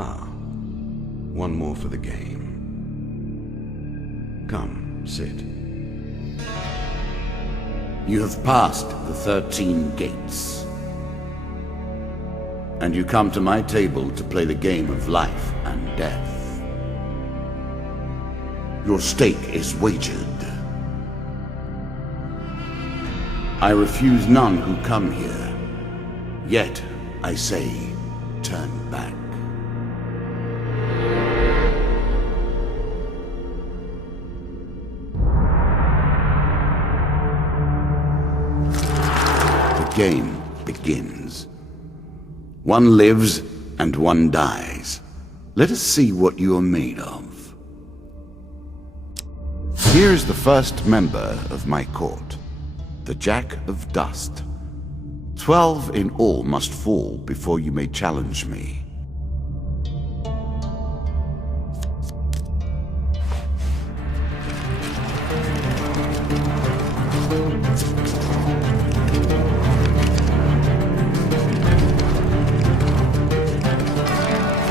Ah, one more for the game. Come, sit. You have passed the 13 gates. And you come to my table to play the game of life and death. Your stake is wagered. I refuse none who come here. Yet, I say, turn back. The game begins. One lives and one dies. Let us see what you are made of. Here is the first member of my court, the Jack of Dust. 12 in all must fall before you may challenge me.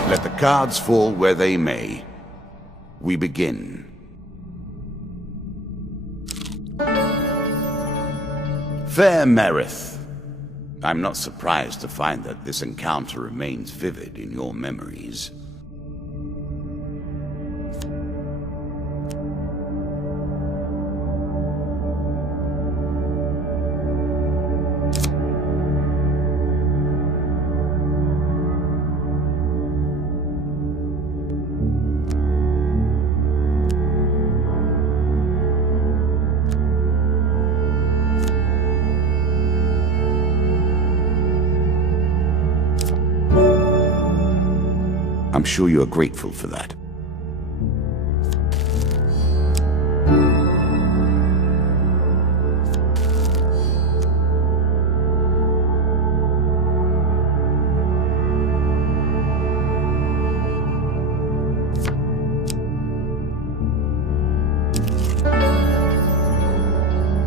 Let the cards fall where they may. We begin. Fair Merith, I'm not surprised to find that this encounter remains vivid in your memories. I'm sure you are grateful for that.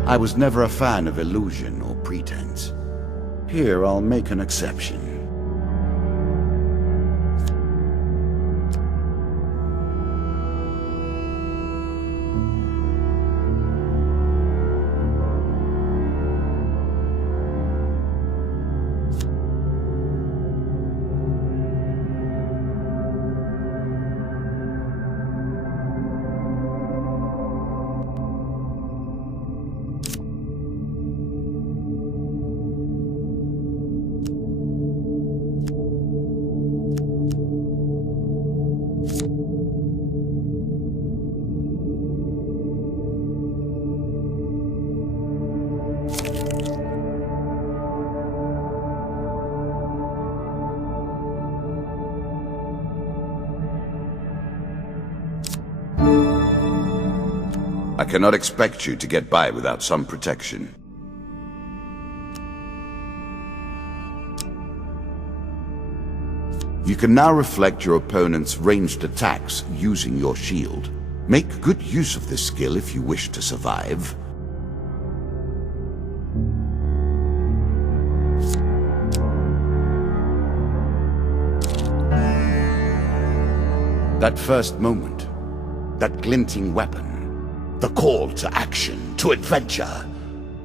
I was never a fan of illusion or pretense. Here, I'll make an exception. I cannot expect you to get by without some protection. You can now reflect your opponent's ranged attacks using your shield. Make good use of this skill if you wish to survive. That first moment, that glinting weapon, the call to action, to adventure.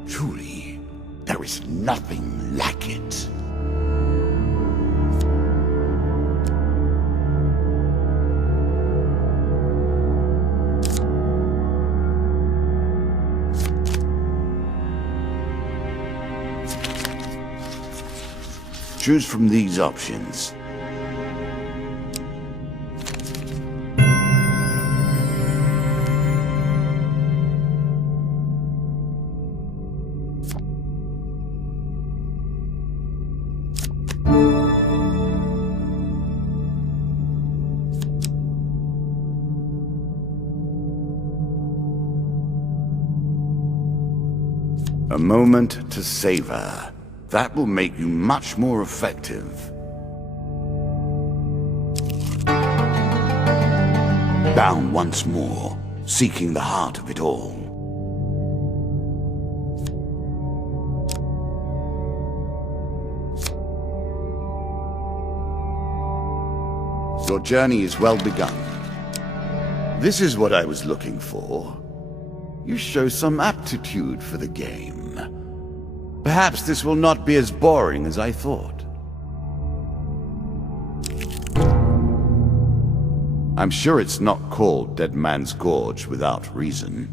Truly, there is nothing like it. Choose from these options. A moment to savor. That will make you much more effective. Down once more, seeking the heart of it all. Your journey is well begun. This is what I was looking for. You show some aptitude for the game. Perhaps this will not be as boring as I thought. I'm sure it's not called Dead Man's Gorge without reason.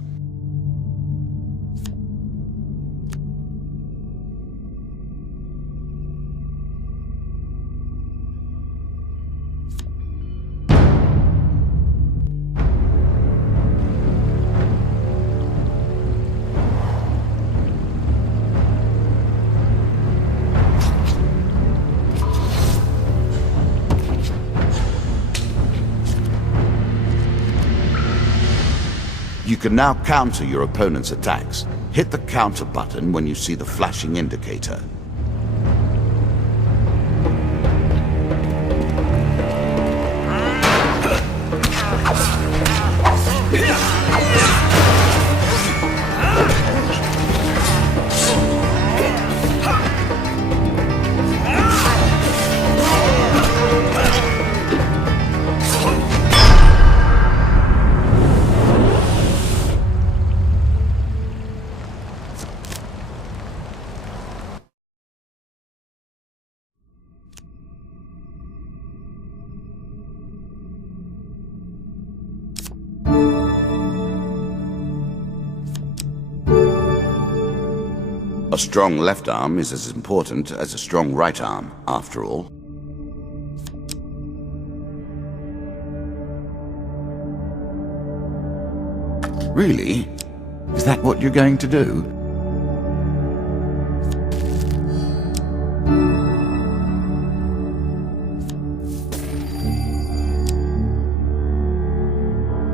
You can now counter your opponent's attacks. Hit the counter button when you see the flashing indicator. A strong left arm is as important as a strong right arm, after all. Really? Is that what you're going to do?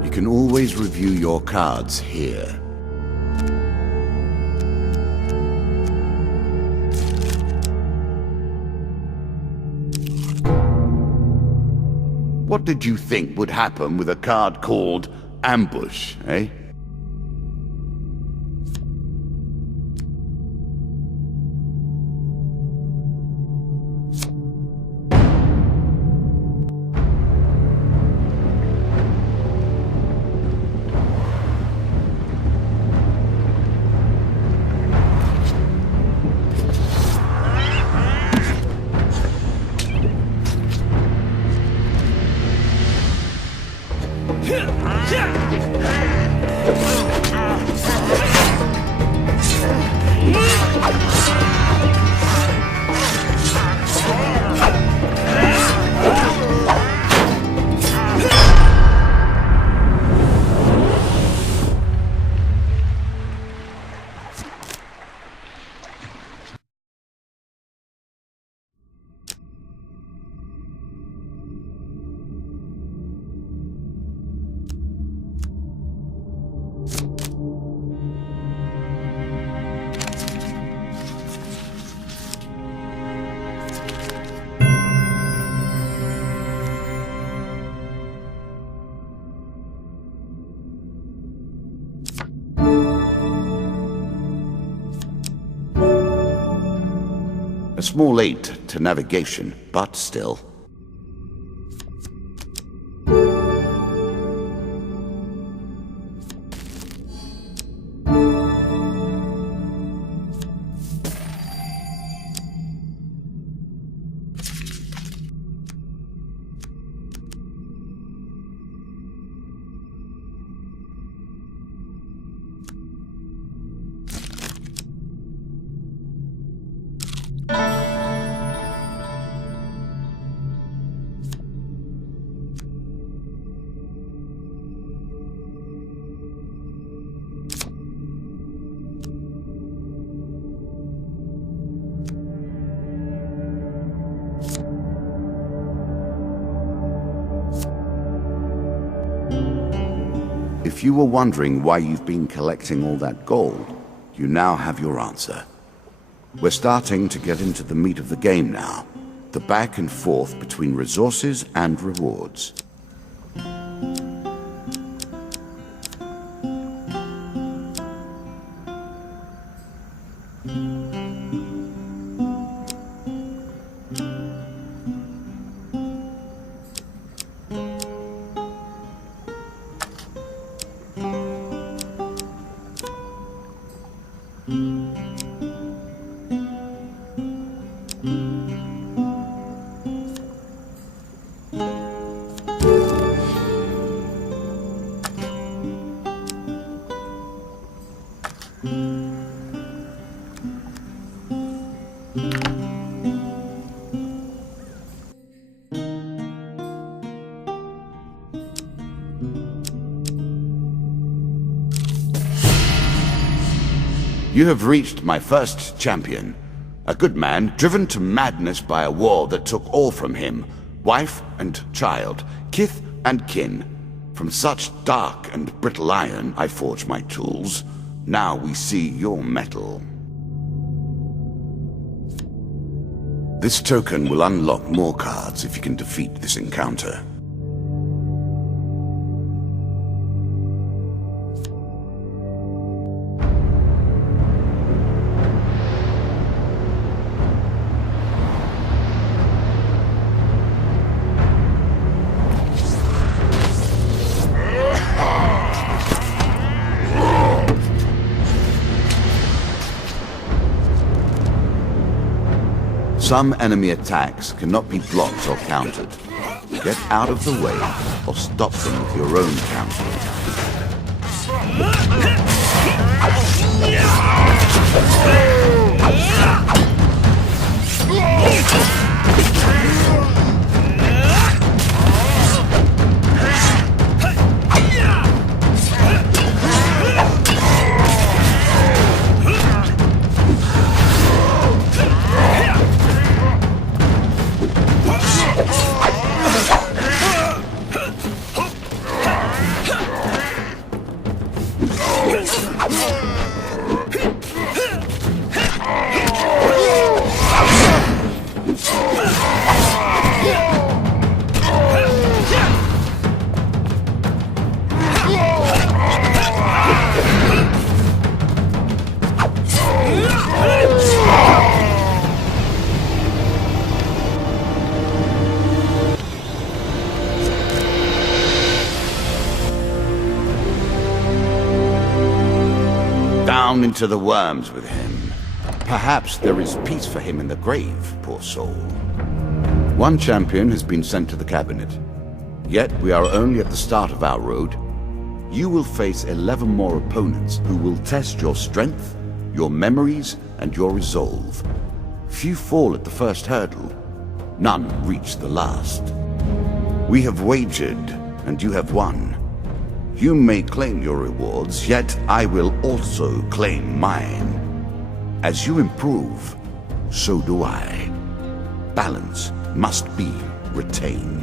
You can always review your cards here. What did you think would happen with a card called Ambush, eh? A small aid to navigation, but still. If you were wondering why you've been collecting all that gold, you now have your answer. We're starting to get into the meat of the game now, the back and forth between resources and rewards. You have reached my first champion. A good man, driven to madness by a war that took all from him. Wife and child, kith and kin. From such dark and brittle iron I forge my tools. Now we see your metal. This token will unlock more cards if you can defeat this encounter. Some enemy attacks cannot be blocked or countered. Get out of the way or stop them with your own Down into the worms with him. Perhaps there is peace for him in the grave, poor soul. One champion has been sent to the cabinet. Yet we are only at the start of our road. You will face 11 more opponents who will test your strength, your memories, and your resolve. Few fall at the first hurdle. None reach the last. We have wagered, and you have won. You may claim your rewards, yet I will also claim mine. As you improve, so do I. Balance must be retained.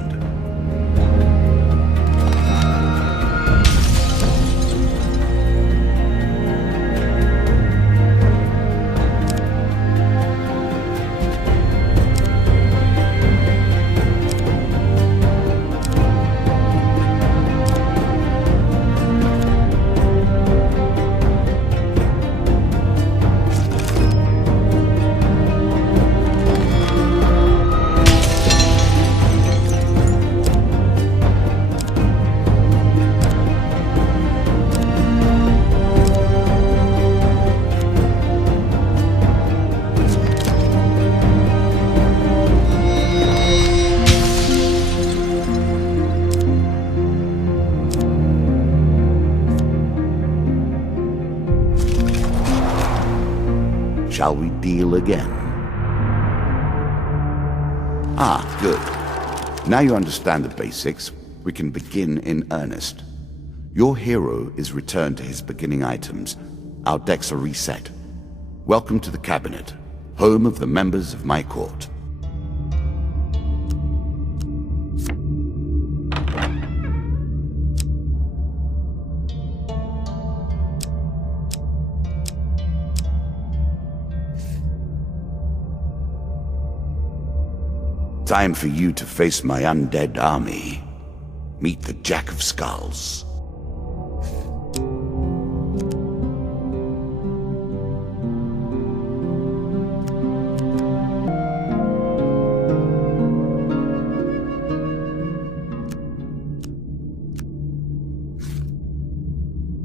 Shall we deal again? Ah, good. Now you understand the basics, we can begin in earnest. Your hero is returned to his beginning items. Our decks are reset. Welcome to the cabinet, home of the members of my court. Time for you to face my undead army. Meet the Jack of Skulls.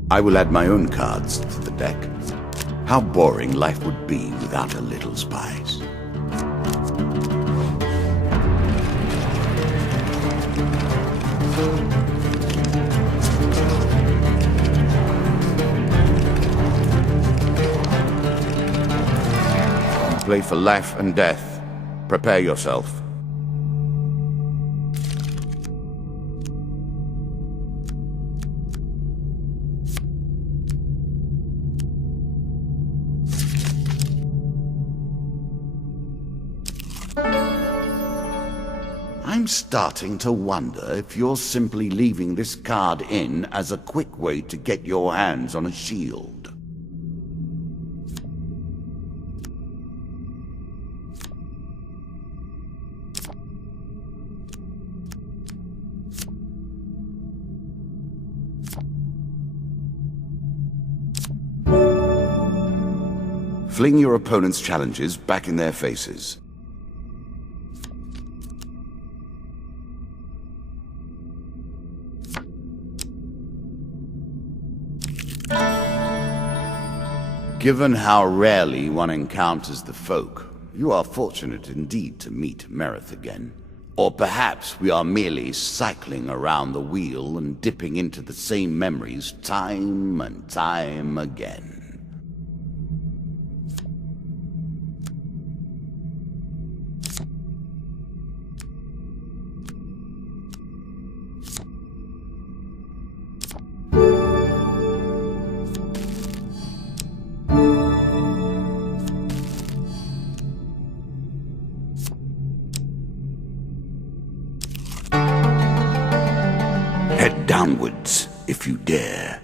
I will add my own cards to the deck. How boring life would be without a little spice. Play for life and death. Prepare yourself. I'm starting to wonder if you're simply leaving this card in as a quick way to get your hands on a shield. Fling your opponent's challenges back in their faces. Given how rarely one encounters the folk, you are fortunate indeed to meet Merith again. Or perhaps we are merely cycling around the wheel and dipping into the same memories time and time again. Head downwards, if you dare.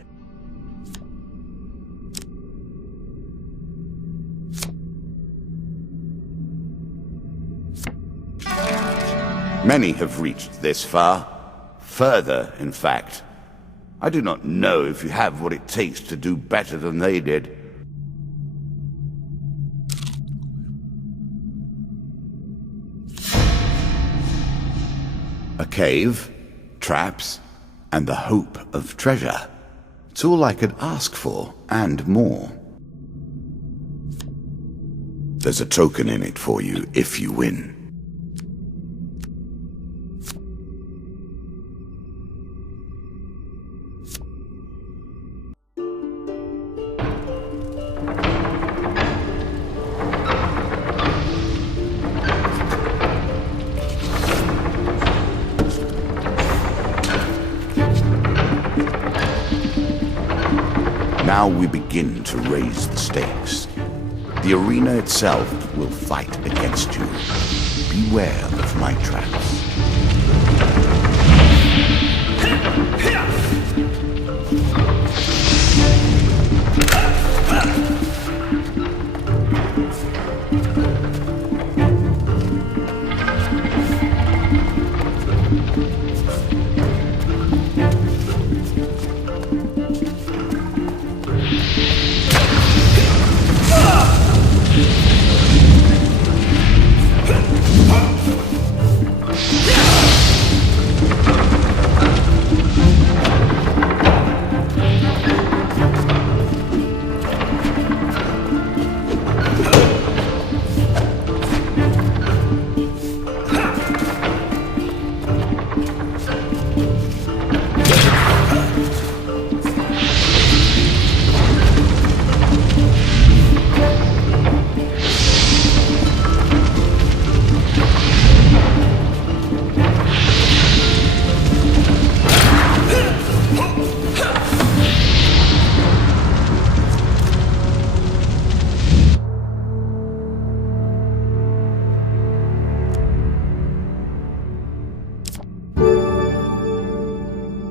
Many have reached this far. Further, in fact. I do not know if you have what it takes to do better than they did. A cave, traps, and the hope of treasure. It's all I could ask for, and more. There's a token in it for you if you win. Now we begin to raise the stakes. The arena itself will fight against you. Beware of my traps.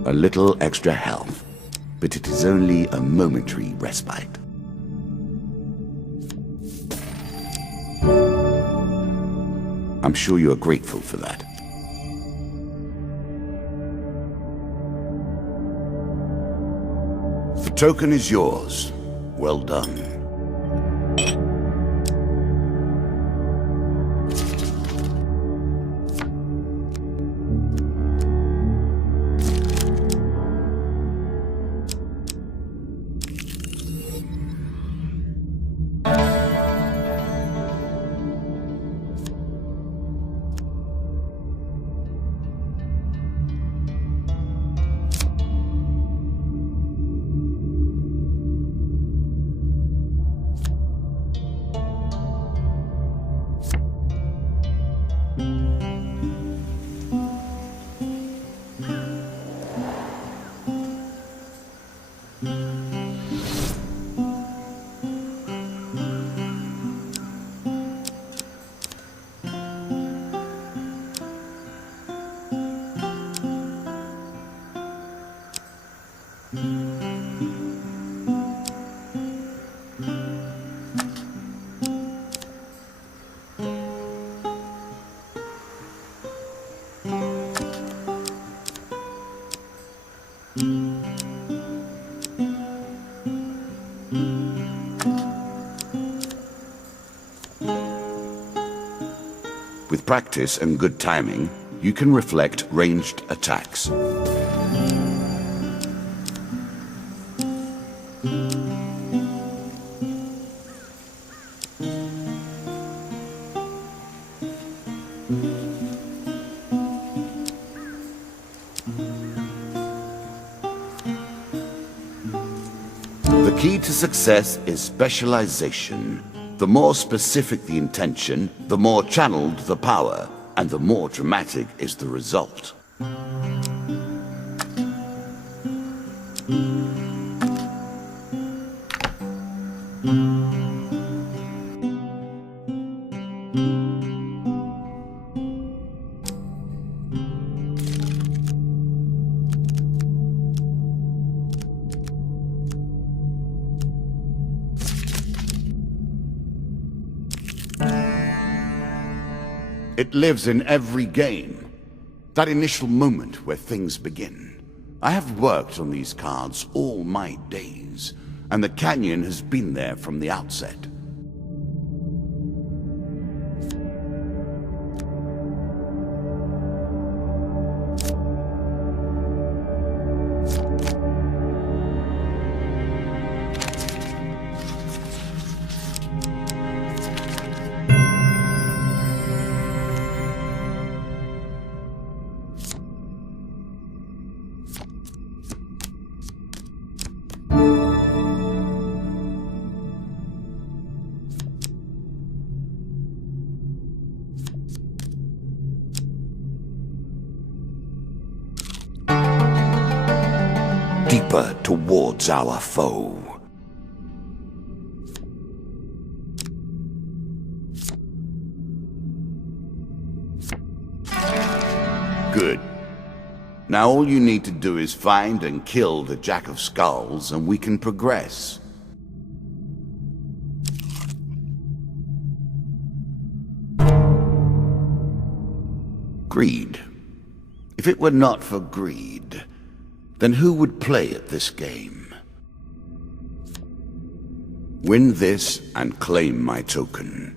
A little extra health, but it is only a momentary respite. I'm sure you are grateful for that. The token is yours. Well done. With practice and good timing, you can reflect ranged attacks. The key to success is specialization. The more specific the intention, the more channeled the power, and the more dramatic is the result. It lives in every game. That initial moment where things begin. I have worked on these cards all my days, and the canyon has been there from the outset. Deeper towards our foe. Good. Now all you need to do is find and kill the Jack of Skulls, and we can progress. Greed. If it were not for greed, then who would play at this game? Win this and claim my token.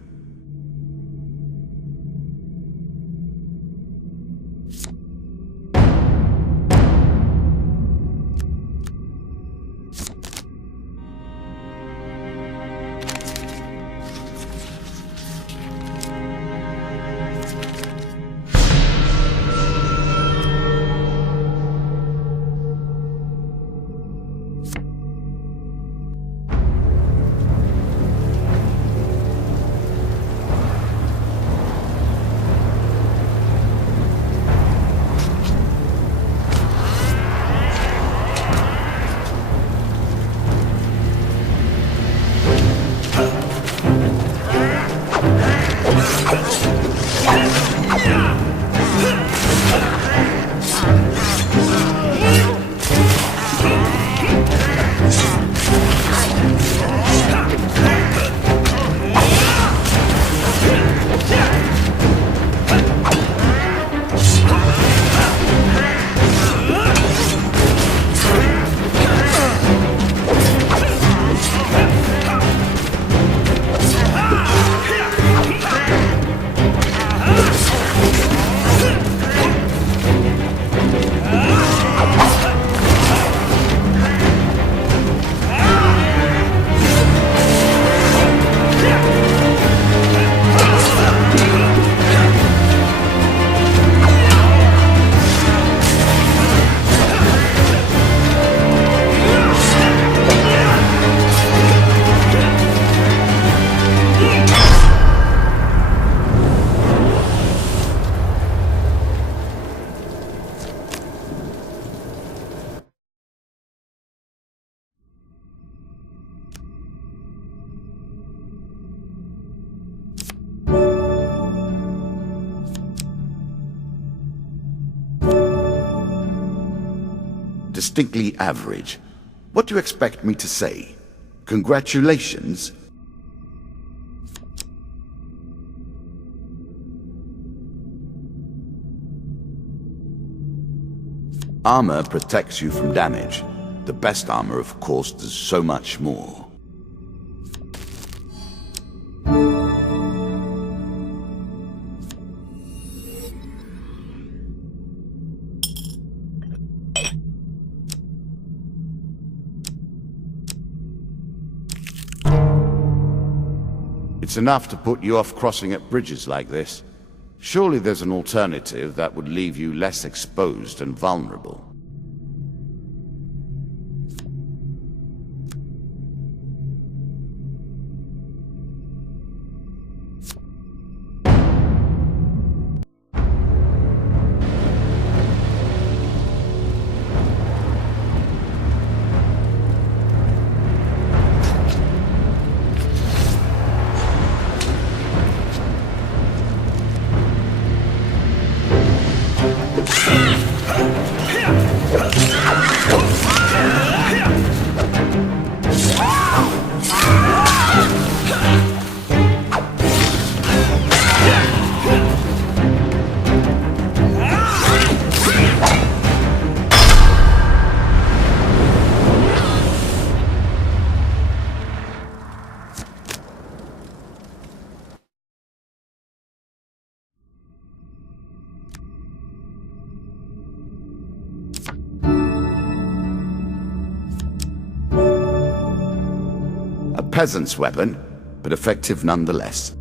Distinctly average. What do you expect me to say? Congratulations? Armor protects you from damage. The best armor, of course, does so much more. It's enough to put you off crossing at bridges like this. Surely there's an alternative that would leave you less exposed and vulnerable. A peasant's weapon, but effective nonetheless.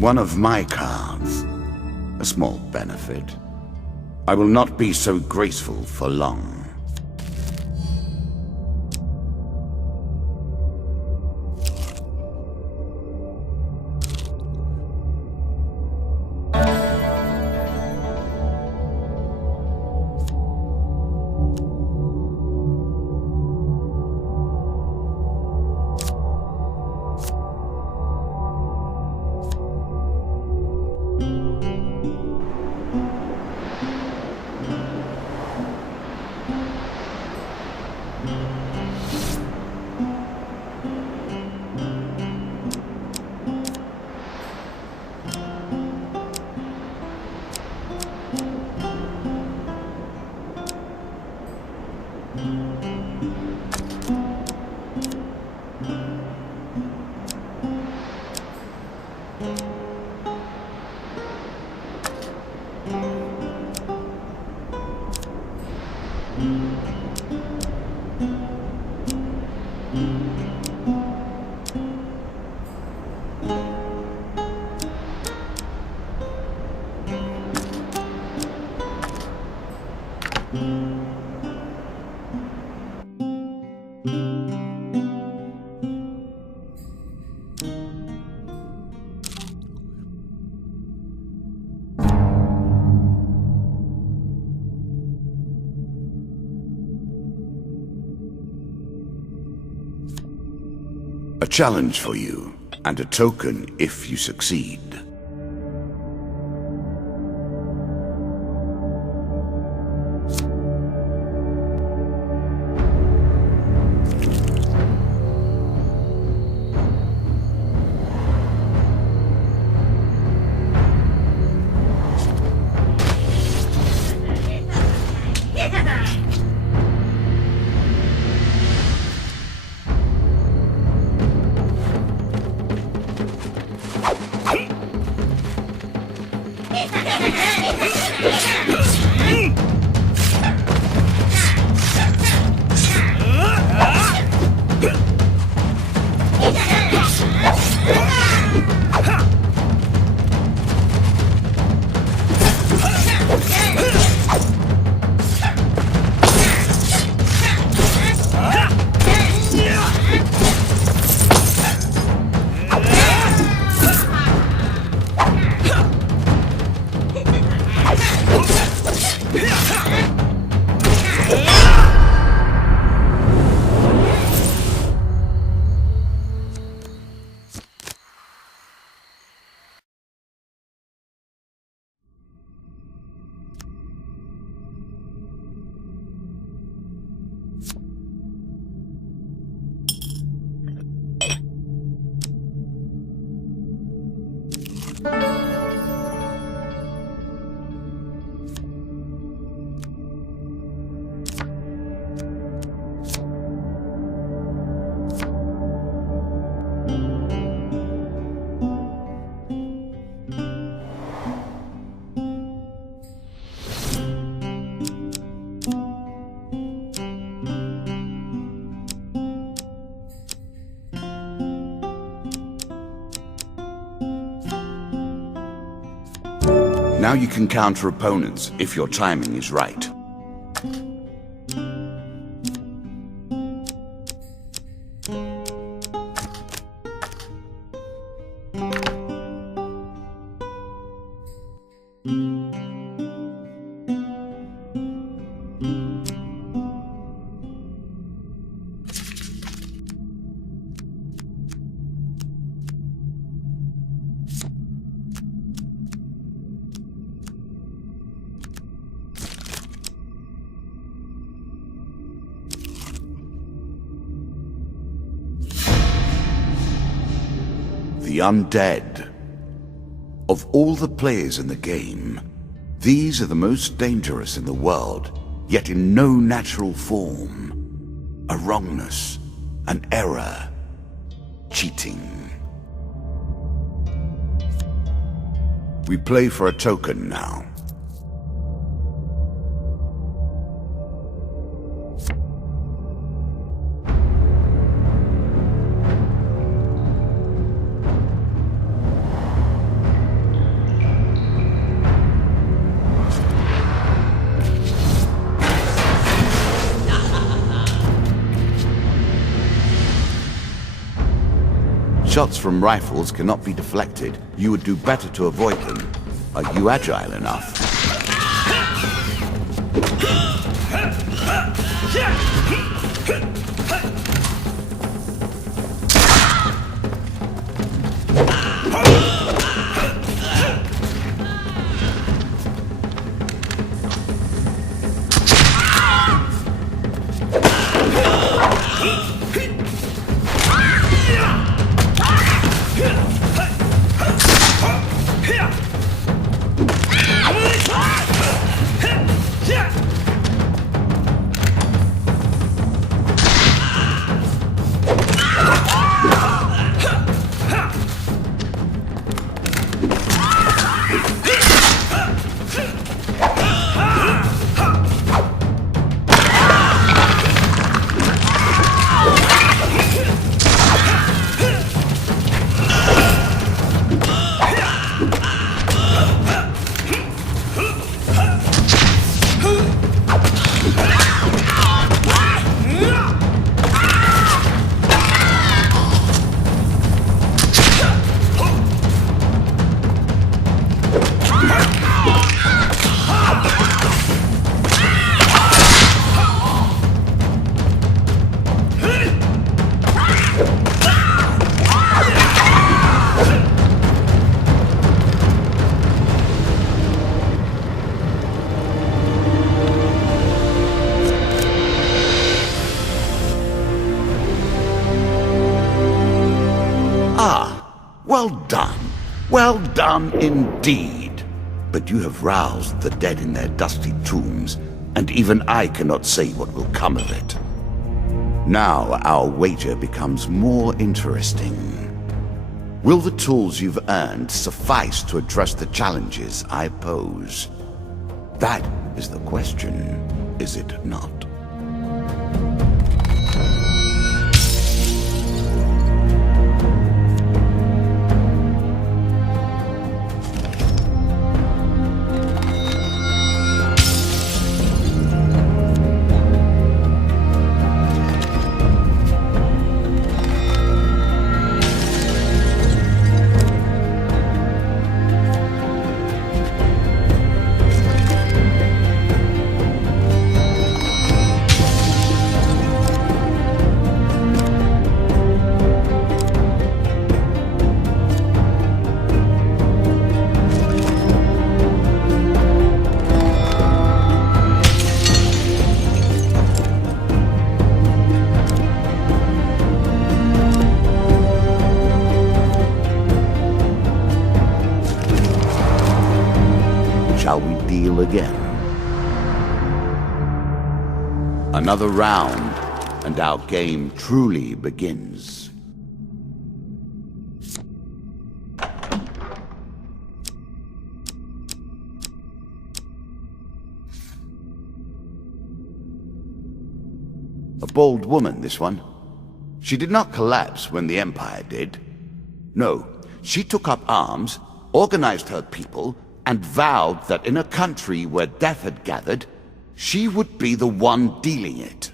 One of my cards. A small benefit. I will not be so graceful for long. A challenge for you, and a token if you succeed. Now you can counter opponents if your timing is right. The undead. Of all the players in the game, these are the most dangerous in the world, yet in no natural form. A wrongness, an error, cheating. We play for a token now. Shots from rifles cannot be deflected. You would do better to avoid them. Are you agile enough? Well done. Well done indeed. But you have roused the dead in their dusty tombs, and even I cannot say what will come of it. Now our wager becomes more interesting. Will the tools you've earned suffice to address the challenges I pose? That is the question, is it not? Shall we deal again? Another round, and our game truly begins. A bold woman, this one. She did not collapse when the Empire did. No, she took up arms, organized her people, and vowed that in a country where death had gathered, she would be the one dealing it.